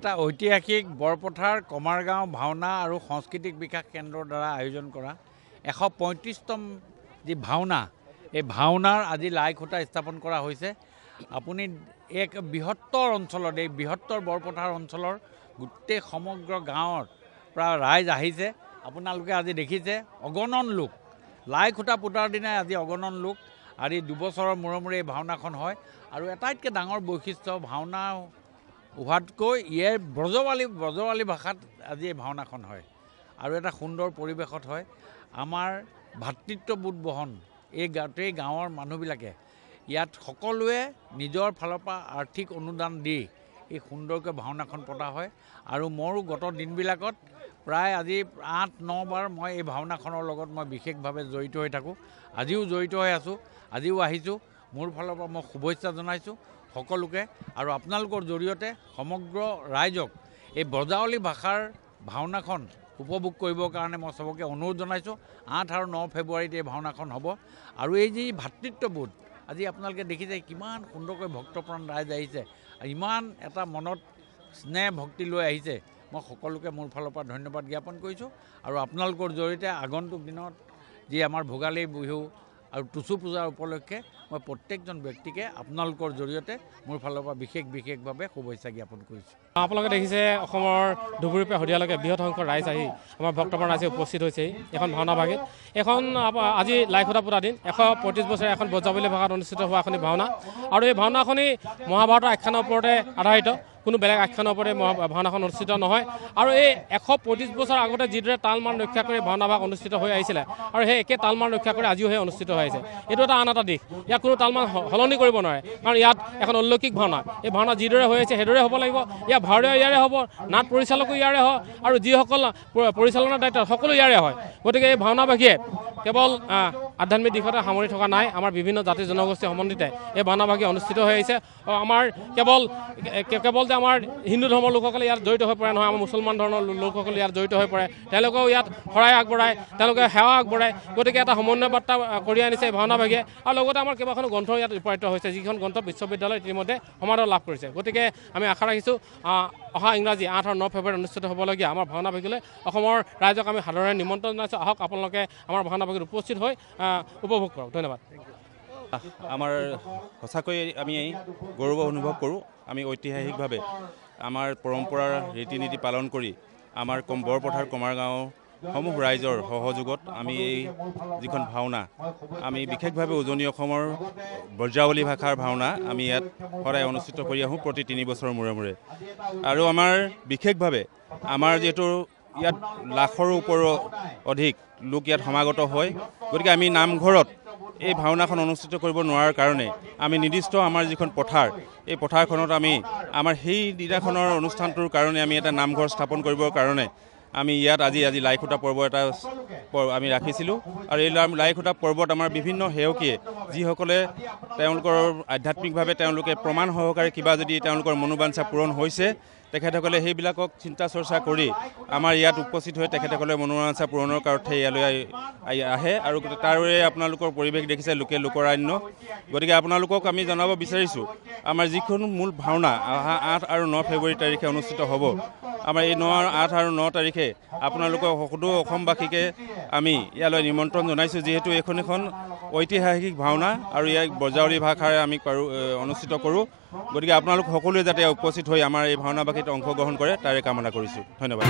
এটা ঐতিহাসিক বৰপথাৰ কমাৰগাঁও ভাওনা আৰু সাংস্কৃতিক বিকাশ কেন্দ্ৰৰ দ্বাৰা আয়োজন কৰা 135তম যি ভাওনা এই ভাওনাৰ আজি লাইখুঁটা স্থাপন কৰা হৈছে। আপুনি এক বৃহত্তৰ অঞ্চলত এই বৃহত্তৰ বৰপথাৰ অঞ্চলৰ গোটেই সমগ্ৰ গাঁৱৰ পৰা ৰাইজ আহিছে। আপোনালোকে আজি দেখিছে অগণন লোক লাইখুঁটা পোতাৰ দিনাই আজি অগণন লোক আজি 2 বছৰৰ মূৰে মূৰে এই ভাওনাখন হয়। আৰু এটাইতকৈ ডাঙৰ বৈশিষ্ট্য ভাওনা হোৱাতকৈ ইয়াৰ ব্ৰজৱালী ভাষাত আজি এই ভাওনাখন হয় আৰু এটা সুন্দৰ পৰিৱেশত হয়। আমাৰ ভাতৃত্ববোধ বহন এই গাঁৱৰ মানুহবিলাকে ইয়াত সকলোৱে নিজৰ ফালৰ পৰা আৰ্থিক অনুদান দি এই সুন্দৰকৈ ভাওনাখন পতা হয়। আৰু মোৰো গত দিনবিলাকত প্ৰায় আজি 8-9 বাৰ মই এই ভাওনাখনৰ লগত মই বিশেষভাৱে জড়িত হৈ থাকোঁ। আজিও জড়িত হৈ আছোঁ, আজিও আহিছোঁ। মোৰ ফালৰ পৰা মই শুভেচ্ছা জনাইছোঁ সকলোকে আৰু আপোনালোকৰ জৰিয়তে সমগ্ৰ ৰাইজক এই ব্ৰজাৱলী ভাষাৰ ভাওনাখন উপভোগ কৰিবৰ কাৰণে মই চবকে অনুৰোধ জনাইছোঁ। 8 আৰু 9 ফেব্ৰুৱাৰীত এই ভাওনাখন হ'ব। আৰু এই যি ভাতৃত্ববোধ আজি আপোনালোকে দেখিছে কিমান সুন্দৰকৈ ভক্তপ্ৰাণ ৰাইজ আহিছে, ইমান এটা মনত স্নেহ ভক্তি লৈ আহিছে। মই সকলোকে মোৰ ফালৰ পৰা ধন্যবাদ জ্ঞাপন কৰিছোঁ আৰু আপোনালোকৰ জৰিয়তে আগন্তুক দিনত যি আমাৰ ভোগালী বিহু আৰু টুচু পূজাৰ উপলক্ষে মই প্ৰত্যেকজন ব্যক্তিকে আপোনালোকৰ জৰিয়তে মোৰ ফালৰ পৰা বিশেষভাৱে শুভেচ্ছা জ্ঞাপন কৰিছোঁ। আপোনালোকে দেখিছে অসমৰ ধুবুৰীৰ পৰা শদিয়ালৈকে বৃহৎ সংখ্যক ৰাইজ আহি আমাৰ ভক্তপ্ৰাণ ৰাইজে উপস্থিত হৈছে এখন ভাওনা ভাগিত। এখন আজি লাইখুঁটা পোতা দিন 135 বছৰীয়া এখন ব্ৰজাৱলী ভাষাত অনুষ্ঠিত হোৱা এখন ভাওনা আৰু এই ভাওনাখনি মহাভাৰতৰ আখ্যানৰ ওপৰতে আধাৰিত, কোনো বেলেগ আখ্যানৰ ওপৰতে ভাওনাখন অনুষ্ঠিত নহয়। আৰু এই 135 বছৰ আগতে যিদৰে তালমান ৰক্ষা কৰি ভাওনা ভাগ অনুষ্ঠিত হৈ আহিছিলে আৰু সেই একে তালমান ৰক্ষা কৰি আজিও সেই অনুষ্ঠিত হৈ আহিছে। এইটো এটা আন এটা দিশ, ইয়াক কোনো তালমান সলনি কৰিব নোৱাৰে, কাৰণ ইয়াত এখন অলৌকিক ভাওনা। এই ভাওনা যিদৰে হৈ আছে সেইদৰে হ'ব লাগিব। ইয়াৰ ভাওৰীয়া ইয়াৰে হ'ব, নাট পৰিচালকো ইয়াৰে হয় আৰু যিসকল পৰিচালনাৰ দায়িত্ব সকলো ইয়াৰে হয়। গতিকে এই ভাওনাভাগীয়ে কেৱল আধ্যাত্মিক দিশতে সামৰি থকা নাই, আমাৰ বিভিন্ন জাতি জনগোষ্ঠী সম্বন্ধিতে এই ভাওনাভাগী অনুষ্ঠিত হৈ আহিছে। আমাৰ কেৱল যে আমাৰ হিন্দু ধৰ্মৰ লোকসকলে ইয়াত জড়িত হৈ পৰে নহয়, আমাৰ মুছলমান ধৰ্মৰ লোকসকলে ইয়াত জড়িত হৈ পৰে, তেওঁলোকেও ইয়াত শৰাই আগবঢ়ায়, তেওঁলোকে সেৱা আগবঢ়ায়। গতিকে এটা সমন্বয় বাৰ্তা কৰি আনিছে এই ভাওনাভাগীয়ে। আৰু লগতে আমাৰ কেইবাখনো গ্ৰন্থ ইয়াত ৰূপায়িত হৈছে, যিখন গ্ৰন্থ বিশ্ববিদ্যালয় ইতিমধ্যে সমাদৰ লাভ কৰিছে। গতিকে আমি আশা ৰাখিছোঁ অহা ইংৰাজী 8 আৰু 9 ফেব্ৰুৱাৰীত অনুষ্ঠিত হ'বলগীয়া আমাৰ ভাওনাভাগীলৈ অসমৰ ৰাইজক আমি সাদৰেৰে নিমন্ত্ৰণ জনাইছোঁ। আহক আপোনালোকে আমাৰ ভাওনাভাগীত উপস্থিত হৈ উপভোগ কৰক। ধন্যবাদ। আমাৰ সঁচাকৈ আমি গৌৰৱ অনুভৱ কৰোঁ। আমি ঐতিহাসিকভাৱে আমাৰ পৰম্পৰাৰ ৰীতি নীতি পালন কৰি আমাৰ বৰপথাৰ কমাৰগাঁও সমূহ ৰাইজৰ সহযোগত আমি এই যিখন ভাওনা আমি বিশেষভাৱে উজনি অসমৰ ব্ৰজাৱলী ভাষাৰ ভাওনা আমি ইয়াত সদায় অনুষ্ঠিত কৰি আহোঁ প্ৰতি 3 বছৰৰ মূৰে মূৰে। আৰু আমাৰ বিশেষভাৱে আমাৰ যিহেতু ইয়াত লাখৰো ওপৰৰ অধিক লোক ইয়াত সমাগত হয়, গতিকে আমি নামঘৰত এই ভাওনাখন অনুষ্ঠিত কৰিব নোৱাৰাৰ কাৰণে আমি নিৰ্দিষ্ট আমাৰ যিখন পথাৰ এই পথাৰখনত আমি আমাৰ সেই দিনাখনৰ অনুষ্ঠানটোৰ কাৰণে আমি এটা নামঘৰ স্থাপন কৰিবৰ কাৰণে আমি ইয়াত আজি লাইখুঁটা পৰ্ব এটা আমি ৰাখিছিলোঁ। আৰু এই লাইখুঁটা পৰ্বত আমাৰ বিভিন্ন সেৱকীয়ে যিসকলে তেওঁলোকৰ আধ্যাত্মিকভাৱে তেওঁলোকে প্ৰমাণ সহকাৰে কিবা যদি তেওঁলোকৰ মনোবাঞ্ছা পূৰণ হৈছে, তেখেতসকলে সেইবিলাকক চিন্তা চৰ্চা কৰি আমাৰ ইয়াত উপস্থিত হৈ তেখেতসকলে মনোবাঞ্ছা পূৰণৰ অৰ্থে ইয়ালৈ আহে। আৰু তাৰে আপোনালোকৰ পৰিৱেশ দেখিছে লোকৰাৰণ্য। গতিকে আপোনালোকক আমি জনাব বিচাৰিছোঁ আমাৰ যিখন মূল ভাওনা অহা 8 আৰু 9 ফেব্ৰুৱাৰী তাৰিখে অনুষ্ঠিত হ'ব। আমাৰ এই 8 আৰু 9 তাৰিখে আপোনালোকক সকলো অসমবাসীকে আমি ইয়ালৈ নিমন্ত্ৰণ জনাইছোঁ, যিহেতু এইখন এখন ঐতিহাসিক ভাওনা আৰু ইয়াক ব্ৰজাৱলী ভাষাৰে আমি অনুষ্ঠিত কৰোঁ। গতিকে আপোনালোক সকলোৱে যাতে উপস্থিত হৈ আমাৰ এই ভাওনাভাগীত অংশগ্ৰহণ কৰে তাৰে কামনা কৰিছোঁ। ধন্যবাদ।